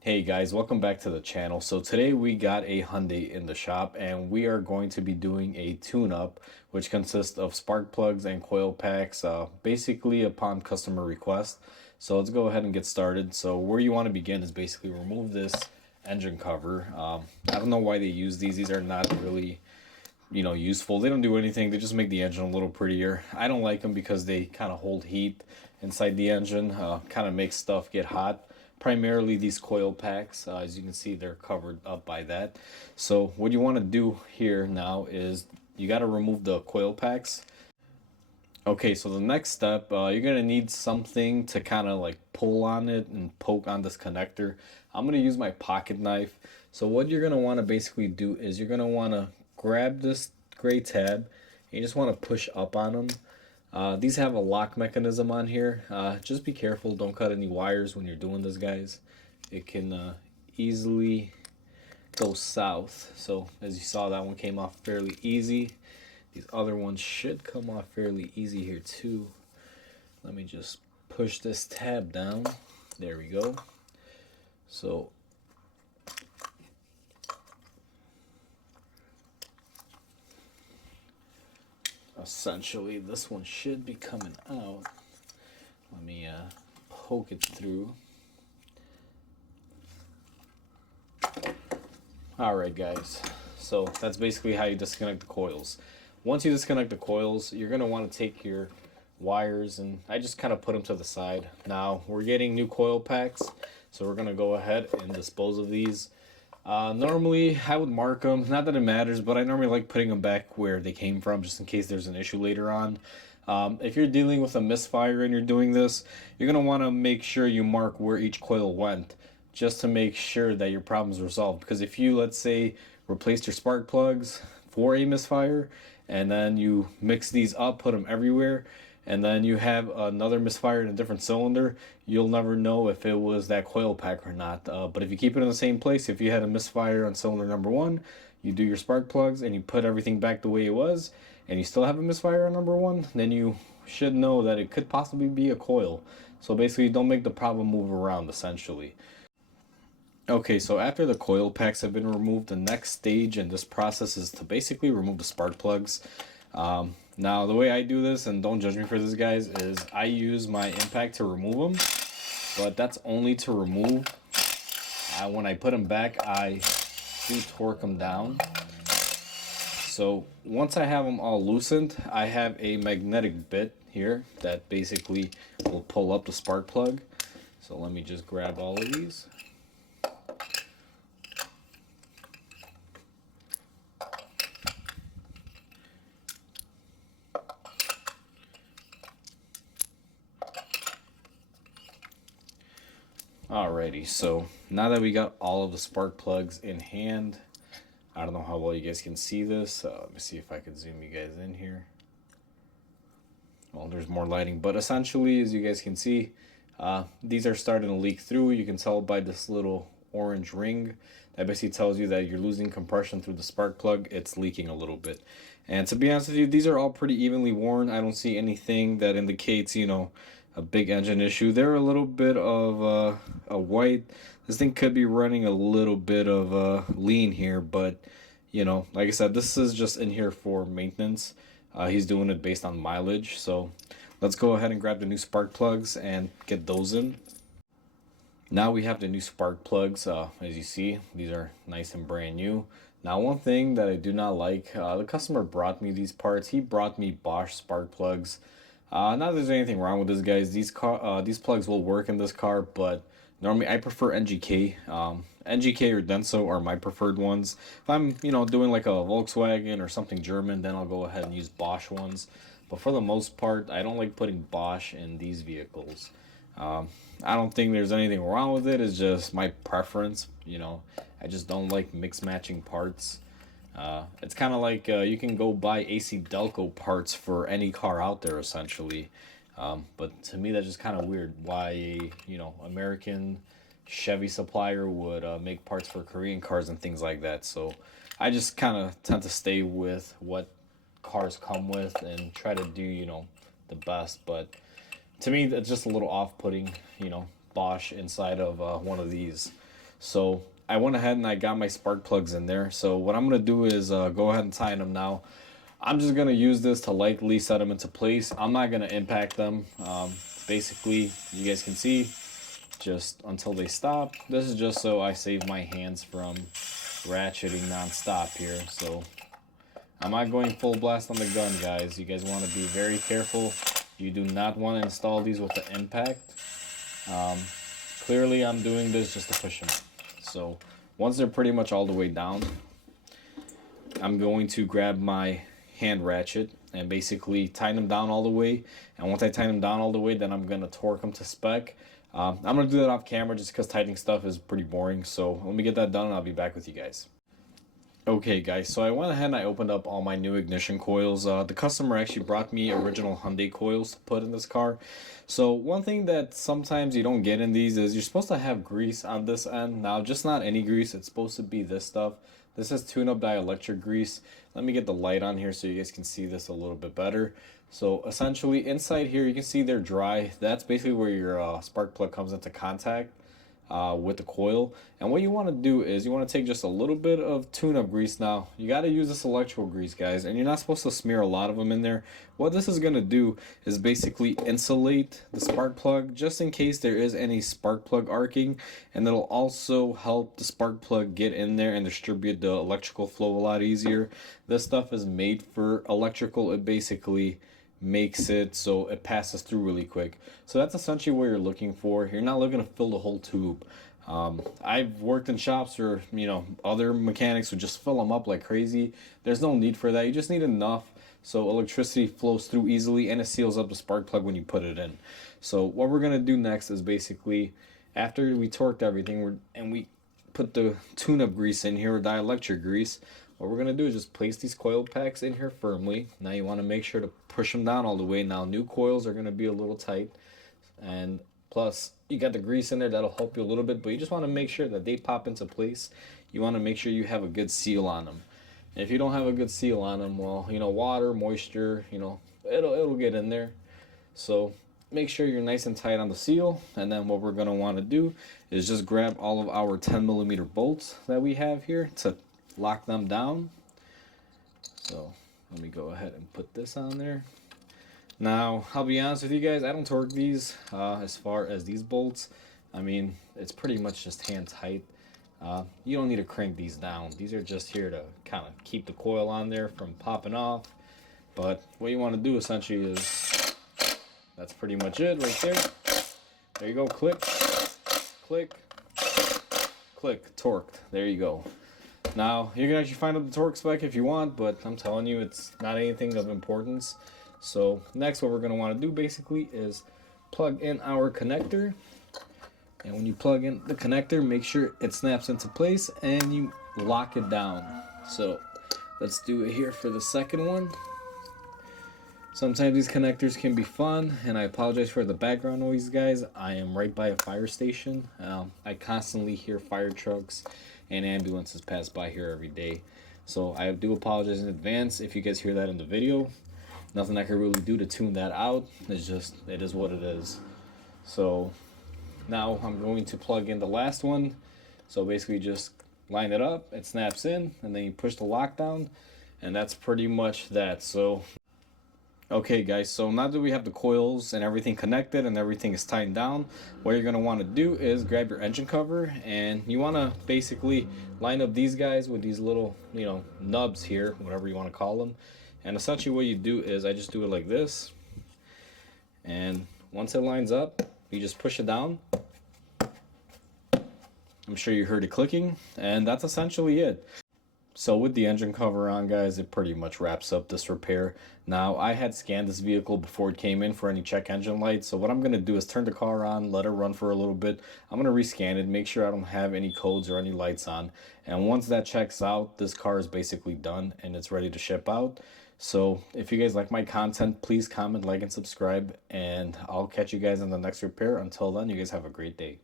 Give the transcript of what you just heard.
Hey guys, welcome back to the channel. So today we got a Hyundai in the shop and we are going to be doing a tune-up which consists of spark plugs and coil packs basically upon customer request. So let's go ahead and get started. So where you want to begin is basically remove this engine cover. I don't know why they use these. These are not really useful. They don't do anything. They just make the engine a little prettier. I don't like them because they kind of hold heat inside the engine, kind of make stuff get hot. Primarily these coil packs, as you can see, they're covered up by that. So what you want to do here now is you got to remove the coil packs. Okay, so the next step, you're gonna need something to kind of like pull on it and poke on this connector. I'm gonna use my pocket knife. So what you're gonna want to basically do is you're gonna want to grab this gray tab and you just want to push up on them. These have a lock mechanism on here. Just be careful, don't cut any wires when you're doing this, guys. It can easily go south. So as you saw, that one came off fairly easy. These other ones should come off fairly easy here too. Let me just push this tab down. There we go. So essentially this one should be coming out. Let me poke it through. Alright guys, so that's basically how you disconnect the coils. Once you disconnect the coils, you're going to want to take your wires, and I just kind of put them to the side. Now we're getting new coil packs, so we're going to go ahead and dispose of these. Normally I would mark them, not that it matters, but I normally like putting them back where they came from just in case there's an issue later on. If you're dealing with a misfire and you're doing this, you're going to want to make sure you mark where each coil went just to make sure that your problem is resolved. Because if you, let's say, replaced your spark plugs for a misfire and then you mix these up, put them everywhere, and then you have another misfire in a different cylinder, you'll never know if it was that coil pack or not. But if you keep it in the same place, if you had a misfire on cylinder number one, you do your spark plugs and you put everything back the way it was, and you still have a misfire on number one, then you should know that it could possibly be a coil. So basically, don't make the problem move around, essentially. Okay, so after the coil packs have been removed, the next stage in this process is to basically remove the spark plugs. Now, the way I do this, and don't judge me for this, guys, is I use my impact to remove them, but that's only to remove. When I put them back, I do torque them down. So once I have them all loosened, I have a magnetic bit here that basically will pull up the spark plug. So let me just grab all of these. Alrighty, so now that we got all of the spark plugs in hand, I don't know how well you guys can see this. Let me see if I can zoom you guys in here. Well, there's more lighting, but essentially, as you guys can see, these are starting to leak through. You can tell by this little orange ring. That basically tells you that you're losing compression through the spark plug. It's leaking a little bit. And to be honest with you, these are all pretty evenly worn. I don't see anything that indicates, a big engine issue. They're a little bit of a white. This thing could be running a little bit of lean here, but like I said, this is just in here for maintenance. He's doing it based on mileage. So let's go ahead and grab the new spark plugs and get those in. Now we have the new spark plugs. As you see, these are nice and brand new. Now, one thing that I do not like, the customer brought me these parts. He brought me Bosch spark plugs. Not that there's anything wrong with this, guys. These plugs will work in this car, but normally I prefer NGK. NGK or Denso are my preferred ones. If I'm, doing like a Volkswagen or something German, then I'll go ahead and use Bosch ones. But for the most part, I don't like putting Bosch in these vehicles. I don't think there's anything wrong with it. It's just my preference. I just don't like mix matching parts. It's kind of like you can go buy AC Delco parts for any car out there, essentially. But to me, that's just kind of weird. Why American Chevy supplier would make parts for Korean cars and things like that. So I just kind of tend to stay with what cars come with and try to do the best. But to me, it's just a little off-putting, Bosch inside of one of these. So I went ahead and I got my spark plugs in there. So what I'm gonna do is go ahead and tighten them now. I'm just gonna use this to lightly set them into place. I'm not gonna impact them. Basically, you guys can see just until they stop. This is just so I save my hands from ratcheting non-stop here. So I'm not going full blast on the gun, guys. You guys want to be very careful. You do not want to install these with the impact. Clearly I'm doing this just to push them. So once they're pretty much all the way down, I'm going to grab my hand ratchet and basically tighten them down all the way. And once I tighten them down all the way, then I'm going to torque them to spec. I'm going to do that off camera just because tightening stuff is pretty boring. So let me get that done and I'll be back with you guys. Okay guys, so I went ahead and I opened up all my new ignition coils. The customer actually brought me original Hyundai coils to put in this car. So one thing that sometimes you don't get in these is you're supposed to have grease on this end. Now, just not any grease, it's supposed to be this stuff. This is tune-up dielectric grease. Let me get the light on here so you guys can see this a little bit better. So essentially inside here you can see they're dry. That's basically where your spark plug comes into contact with the coil. And what you want to do is you want to take just a little bit of tune-up grease. Now you got to use this electrical grease, guys, and you're not supposed to smear a lot of them in there. What this is going to do is basically insulate the spark plug just in case there is any spark plug arcing, and it'll also help the spark plug get in there and distribute the electrical flow a lot easier. This stuff is made for electrical. It basically makes it so it passes through really quick. So that's essentially what you're looking for. You're not looking to fill the whole tube. I've worked in shops where, you know, other mechanics would just fill them up like crazy. There's no need for that. You just need enough so electricity flows through easily and it seals up the spark plug when you put it in. So what we're gonna do next is basically, after we torqued everything and we put the tune-up grease in here, or dielectric grease, what we're going to do is just place these coil packs in here firmly. Now you want to make sure to push them down all the way. Now new coils are going to be a little tight, and plus you got the grease in there, that'll help you a little bit, but you just want to make sure that they pop into place. You want to make sure you have a good seal on them. And if you don't have a good seal on them, well, you know, water, moisture, you know, it'll get in there. So make sure you're nice and tight on the seal. And then what we're going to want to do is just grab all of our 10mm bolts that we have here to lock them down. So let me go ahead and put this on there. Now I'll be honest with you guys, I don't torque these as far as these bolts. I mean, it's pretty much just hand tight. You don't need to crank these down. These are just here to kind of keep the coil on there from popping off. But what you want to do essentially is, that's pretty much it right there. There you go, click, click, click, torqued. There you go. Now, you can actually find out the torque spec if you want, but I'm telling you, it's not anything of importance. So next, what we're going to want to do basically is plug in our connector. And when you plug in the connector, make sure it snaps into place and you lock it down. So let's do it here for the second one. Sometimes these connectors can be fun, and I apologize for the background noise, guys. I am right by a fire station. I constantly hear fire trucks and ambulances pass by here every day. So I do apologize in advance if you guys hear that in the video. Nothing I can really do to tune that out. It's just, it is what it is. So now I'm going to plug in the last one. So basically just line it up, it snaps in, and then you push the lockdown, and that's pretty much that. So okay guys, so now that we have the coils and everything connected and everything is tightened down, what you're going to want to do is grab your engine cover, and you want to basically line up these guys with these little, you know, nubs here, whatever you want to call them. And essentially what you do is, I just do it like this, and once it lines up, you just push it down. I'm sure you heard it clicking, and that's essentially it. So with the engine cover on, guys, it pretty much wraps up this repair. Now, I had scanned this vehicle before it came in for any check engine lights. So what I'm going to do is turn the car on, let it run for a little bit. I'm going to rescan it, make sure I don't have any codes or any lights on. And once that checks out, this car is basically done and it's ready to ship out. So if you guys like my content, please comment, like, and subscribe. And I'll catch you guys in the next repair. Until then, you guys have a great day.